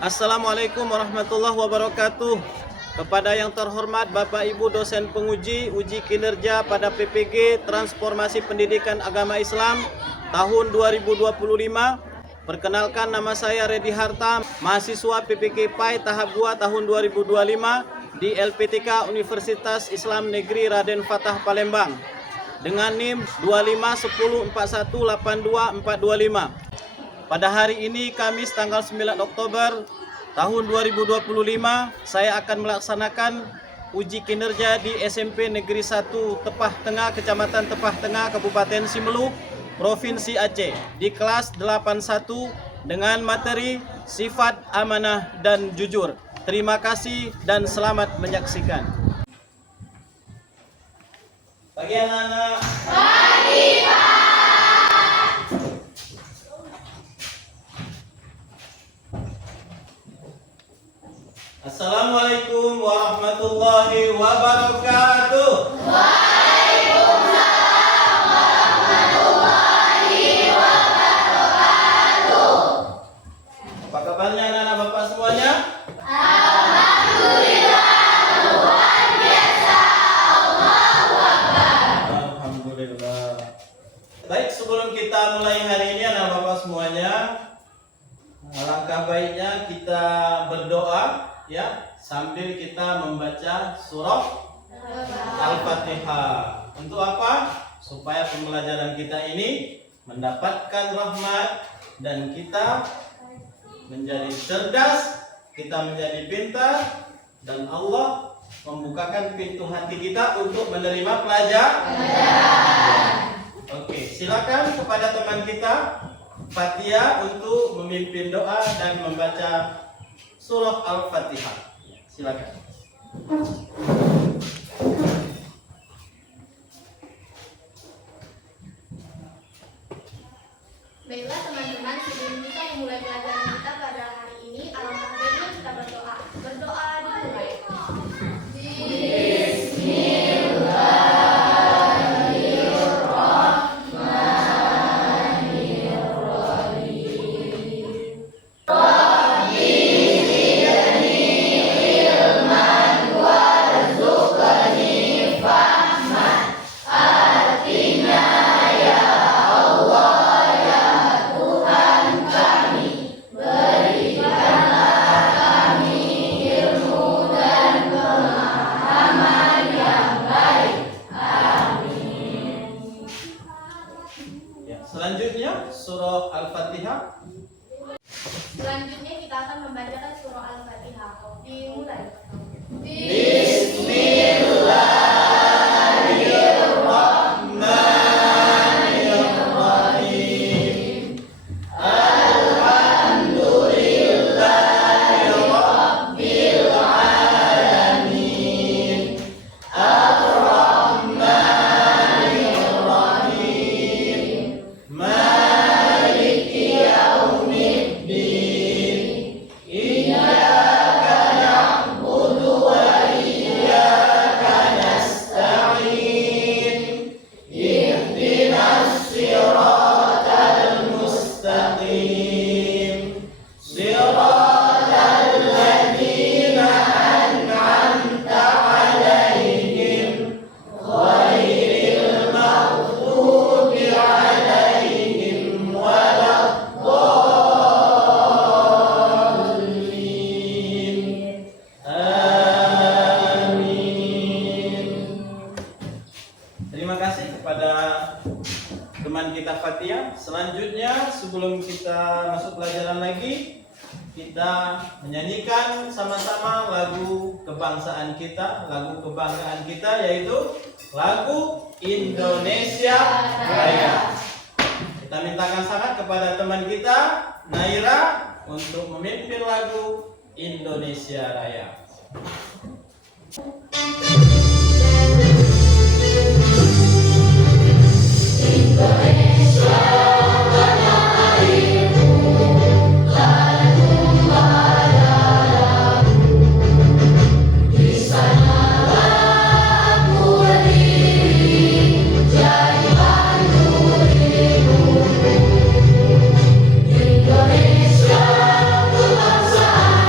Assalamualaikum warahmatullahi wabarakatuh. Kepada yang terhormat Bapak Ibu dosen penguji uji kinerja pada PPG Transformasi Pendidikan Agama Islam tahun 2025. Perkenalkan, nama saya Redi Harta, mahasiswa PPG PAI tahap 2 tahun 2025 di LPTK Universitas Islam Negeri Raden Fatah Palembang dengan NIM 251041824225. Pada hari ini Kamis tanggal 9 Oktober tahun 2025, saya akan melaksanakan uji kinerja di SMP Negeri 1 Tepah Tengah, Kecamatan Tepah Tengah, Kabupaten Simeulue, Provinsi Aceh di kelas 81 dengan materi sifat amanah dan jujur. Terima kasih dan selamat menyaksikan. Bagi anak-anak. Assalamualaikum warahmatullahi wabarakatuh. Waalaikumsalam warahmatullahi wabarakatuh. Apa kabarnya anak-anak Bapak semuanya? Alhamdulillah, luar biasa. Allahu Akbar. Alhamdulillah. Baik, sebelum kita mulai hari ini anak-anak Bapak semuanya, alangkah baiknya kita berdoa ya, sambil kita membaca surah Al-Fatihah. Untuk apa? Supaya pembelajaran kita ini mendapatkan rahmat dan kita menjadi cerdas, kita menjadi pintar, dan Allah membukakan pintu hati kita untuk menerima pelajaran. Oke, silakan kepada teman kita Fatia untuk memimpin doa dan membaca surah Al-Fatihah. Silakan. Baiklah teman-teman, sebelum kita memulai pelajaran kita pada hari ini, alangkah baiknya kita berdoa. Berdoa dimulai. Selanjutnya surah Al-Fatihah. Selanjutnya kita akan membacakan surah Al-Fatihah. Dimulai. Bismillahirrahmanirrahim. Terima kasih kepada teman kita Fatia. Selanjutnya, sebelum kita masuk pelajaran lagi, kita menyanyikan sama-sama lagu kebangsaan kita, lagu kebanggaan kita, yaitu lagu Indonesia Raya. Kita mintakan sangat kepada teman kita Naira untuk memimpin lagu Indonesia Raya. Indonesia, kebangsaan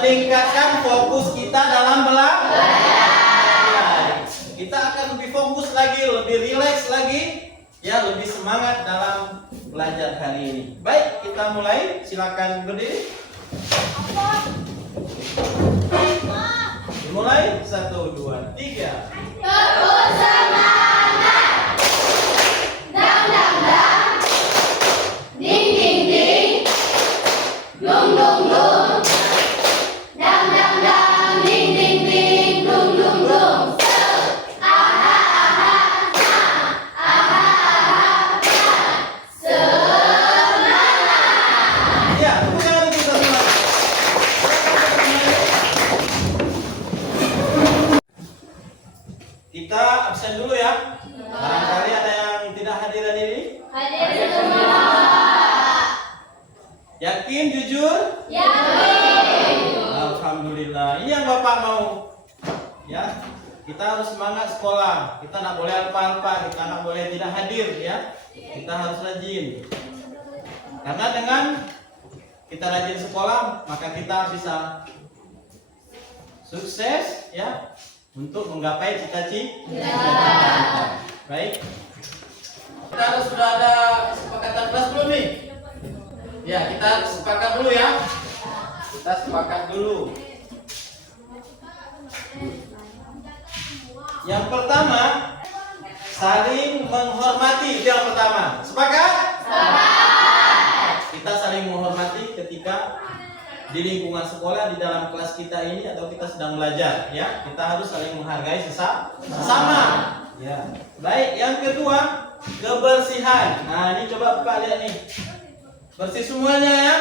meningkatkan fokus kita dalam belajar. Kita akan lebih fokus lagi, lebih rileks lagi, ya, lebih semangat dalam belajar hari ini. Baik, kita mulai. Silakan berdiri. Dimulai. 1, 2, 3. Terus semangat. Dang dang dang. Ding ding ding. Dung dung dung. Dang dang dang. Ding ding ding. Dung dung dung. Aha aha. Aha aha. Semangat. Ya, tepuk tangan untuk teman-teman. Kita absen dulu ya. Barangkali ada yang tidak hadir hari ini. Hadir semua. Yakin, jujur? Yakin. Alhamdulillah. Ini yang Bapak mau. Ya, kita harus semangat sekolah. Kita nggak boleh alpa-alpa. Kita nggak boleh tidak hadir ya. Kita harus rajin. Karena dengan kita rajin sekolah, maka kita bisa sukses ya untuk menggapai cita-cita. Baik. Kita harus sudah ada kesepakatan kelas belum nih? Ya, kita sepakat dulu ya. Kita sepakat dulu. Yang pertama, saling menghormati. Itu yang pertama. Sepakat? Sepakat. Kita saling menghormati ketika di lingkungan sekolah, di dalam kelas kita ini, atau kita sedang belajar ya. Kita harus saling menghargai sesama. Ya. Baik, yang kedua, kebersihan. Nah, ini coba Pak lihat nih. Bersih semuanya ya.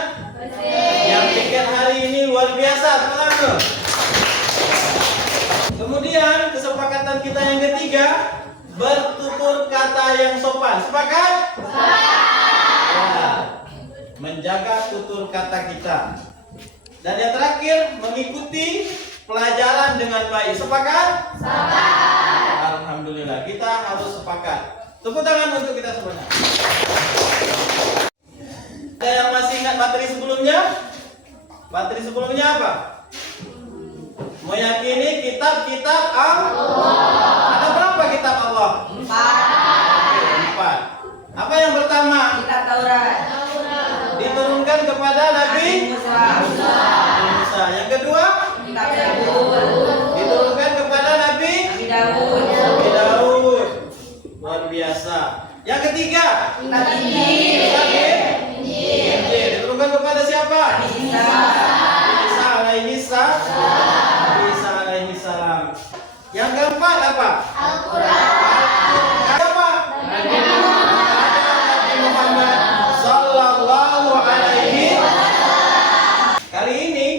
Yang bikin hari ini luar biasa, teman-teman. Kemudian kesepakatan kita yang ketiga, bertutur kata yang sopan. Sepakat? Ya. Menjaga tutur kata kita. Dan yang terakhir, mengikuti pelajaran dengan baik. Sepakat? Sepakat. Alhamdulillah, kita harus sepakat. Tepuk tangan untuk kita semuanya. Ada yang masih ingat materi sebelumnya? Materi sebelumnya apa? Meyakini kitab-kitab Allah. Ada berapa kitab Allah? 4. Apa yang pertama? Kitab Taurat. Diturunkan kepada Nabi Musa. Yang kedua? Kitab Zabur. Diturunkan kepada Nabi Daud. Luar biasa. Yang ketiga? Kitab Injil. Diturunkan kepada siapa? Isa. Isa alaihi salam. Yang keempat apa? Al-Quran. Apa? Nabi Muhammad sallallahu alaihi wasallam. Kali ini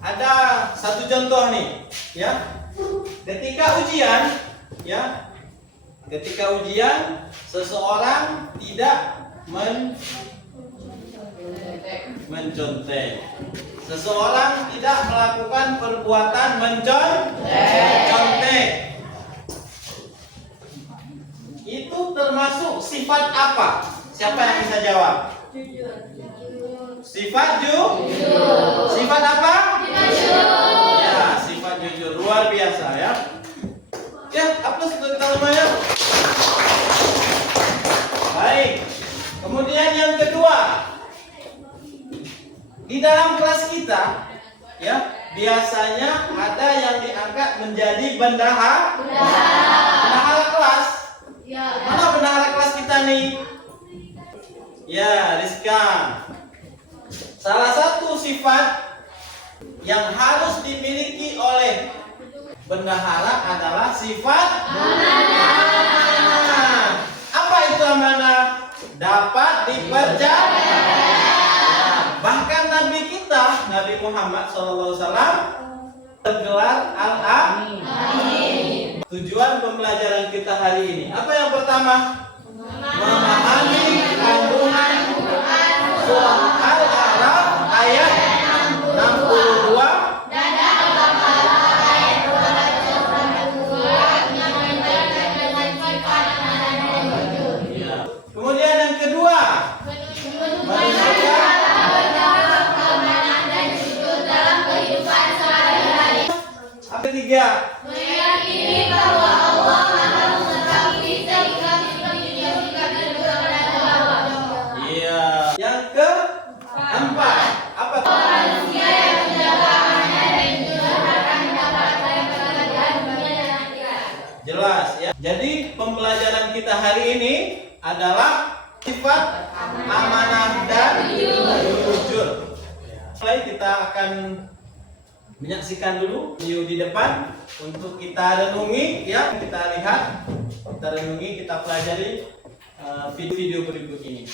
ada satu contoh nih, ya. Ketika ujian, ya. Ketika ujian, seseorang tidak mencontek. Seseorang tidak melakukan perbuatan mencontek. Itu termasuk sifat apa? Siapa yang bisa jawab? Sifat jujur. Sifat apa? Ya, sifat jujur. Luar biasa ya. Ya, aplaus untuk kita semuanya. Baik. Kemudian yang kedua, di dalam kelas kita, ya, biasanya ada yang diangkat menjadi bendahara kelas. Mana bendahara kelas kita nih? Ya, Rizka. Salah satu sifat yang harus dimiliki oleh bendahara adalah sifat amanah. Apa itu amanah? Dapat dipercaya. Bahkan Nabi kita, Nabi Muhammad SAW, tergelar Al-Amin. Tujuan pembelajaran kita hari ini, apa yang pertama? Memahami kandungan surah Al-A'raf ayat 62 Dan Al-Baqarah ayat 292 yang menjelaskan dengan sifat amanah dan jujur. ya. Kemudian yang kedua, menunjukkan Amanah dan jujur dalam kehidupan Meyakini bahwa Allah Maha mengetahui sehingga tidak bisa diduga dan bawah. Iya. Yang keempat, apa tuh? Manusia yang menjaga amanah dan juga akan mendapatkan kebahagiaan dunia dan akhirat. Jelas ya. Jadi pembelajaran kita hari ini adalah sifat amanah dan jujur. Mulai kita akan menyaksikan dulu video di depan untuk kita renungi ya, kita lihat, kita renungi, kita pelajari video berikut ini.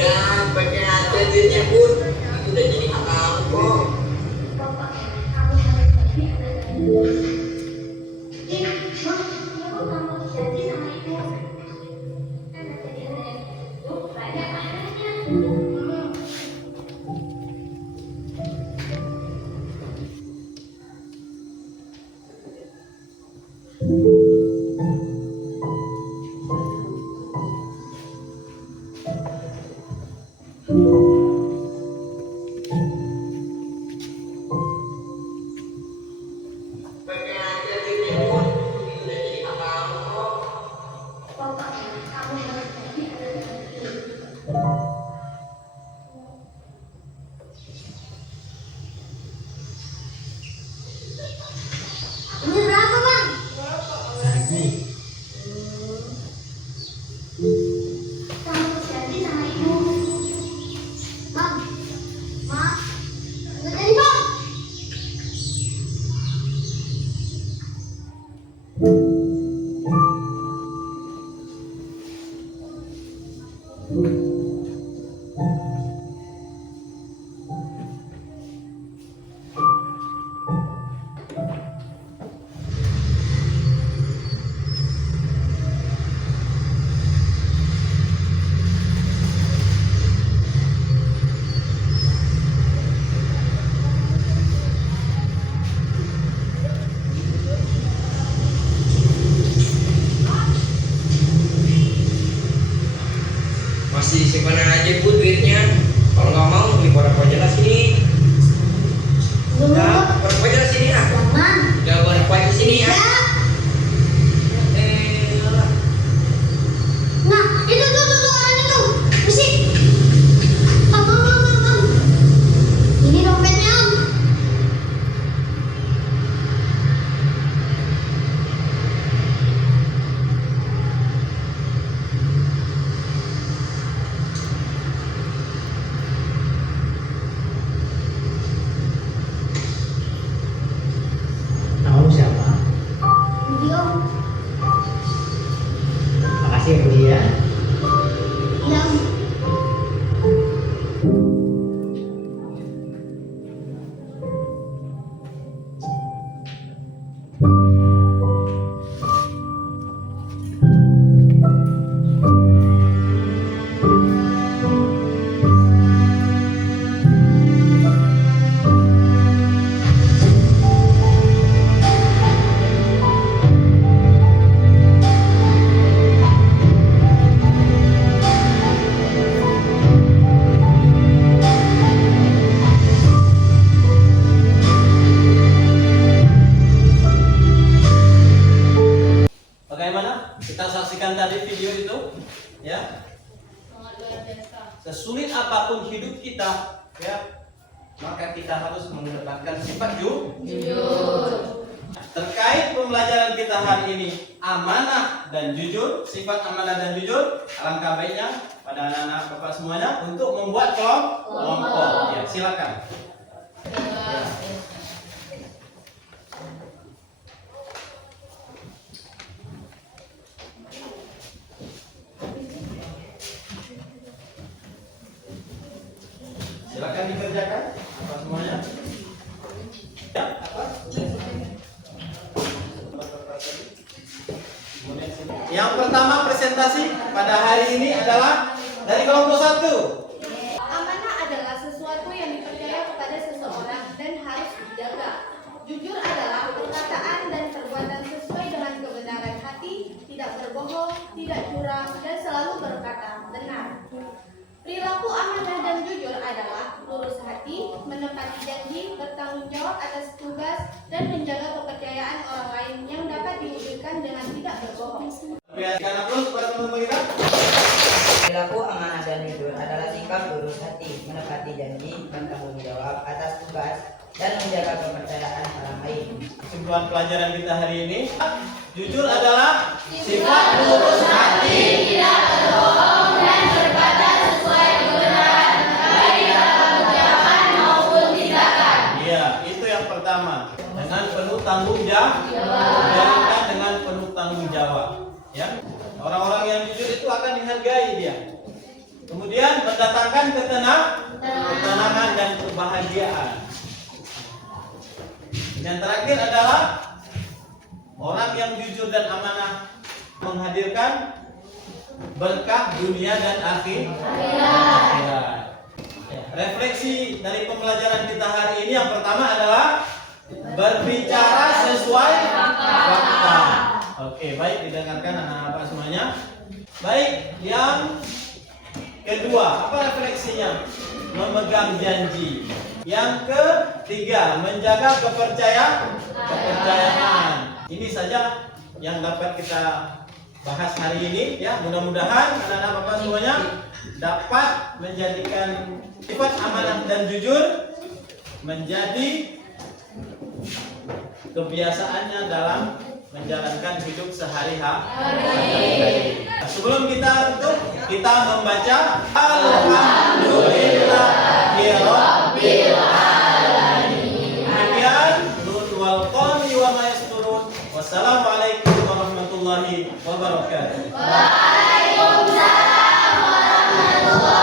Dan perkenalkan dirinya pun itu udah jadi hak kamu kok. Perkenalkan dirinya pun itu udah jadi hak kamu kok. Ini berapa, Bang? Kamu ganti sama ibu. Bang, Mak, nggak jadi, Bang. Masih simpan aja bu duitnya. Kalau nggak mau beli produk aja lah sini. Udah, produk aja lah sini ah. Jangan. Udah produk aja sini ya. Lah. Nah, itu tuh orang itu. Musik. Bang. Ini dompetnya, Om. Kamu siapa? Ini, Om. Makasih ya Budi ya. Iya, Om. Bagaimana? Kita saksikan tadi video itu, ya. Sesulit apapun hidup kita, ya, maka kita harus mengedepankan sifat Jujur. Terkait pembelajaran kita hari ini, amanah dan jujur, sifat amanah dan jujur, alangkah baiknya pada anak-anak Bapak semuanya untuk membuat kelompok. Ya, silakan. Silakan dikerjakan Bapak semuanya. Ya, apa? Yang pertama presentasi pada hari ini adalah dari kelompok 1. Amanah adalah sesuatu yang dipercaya kepada seseorang dan harus dijaga. Jujur adalah perkataan dan perbuatan sesuai dengan kebenaran hati, tidak berbohong, tidak curang, dan selalu berkata benar. Perilaku amanah dan jujur adalah lurus hati, menepati janji, bertanggung jawab atas tugas, dan menjaga kepercayaan orang lain yang dapat diwujudkan dengan tidak berbohong. Berikan aplaus kepada teman-teman kita. Perilaku amanah dan jujur adalah sikap lurus hati, menepati janji, bertanggung jawab atas tugas, dan menjaga kepercayaan orang lain. Kesimpulan pelajaran kita hari ini, jujur adalah sifat lurus hati, Tidak berbohong dan berkata sesuai kebenaran, baik dalam ucapan maupun tindakan. Iya, itu yang pertama. Dengan penuh tanggung jawab, dijalankan dengan penuh tanggung jawab. Ya, orang-orang yang jujur itu akan dihargai dia. Kemudian mendatangkan ketenangan dan kebahagiaan. Yang terakhir adalah orang yang jujur dan amanah menghadirkan berkah dunia dan akhirat. Ya, refleksi dari pembelajaran kita hari ini yang pertama adalah berbicara sesuai fakta. Oke, baik, didengarkan anak-anak semuanya. Baik, yang kedua, apa refleksinya? Memegang janji. Yang ketiga, menjaga kepercayaan. Ini saja yang dapat kita bahas hari ini, ya. Mudah-mudahan anak-anak Bapak semuanya dapat menjadikan sifat amanah dan jujur menjadi kebiasaannya dalam menjalankan hidup sehari-hari. Sebelum kita tutup, kita membaca Alhamdulillahirabbil alamin. Demikian nun wal qalmi wa ma yasturun. Wassalamualaikum warahmatullahi wabarakatuh. Waalaikumsalam warahmatullahi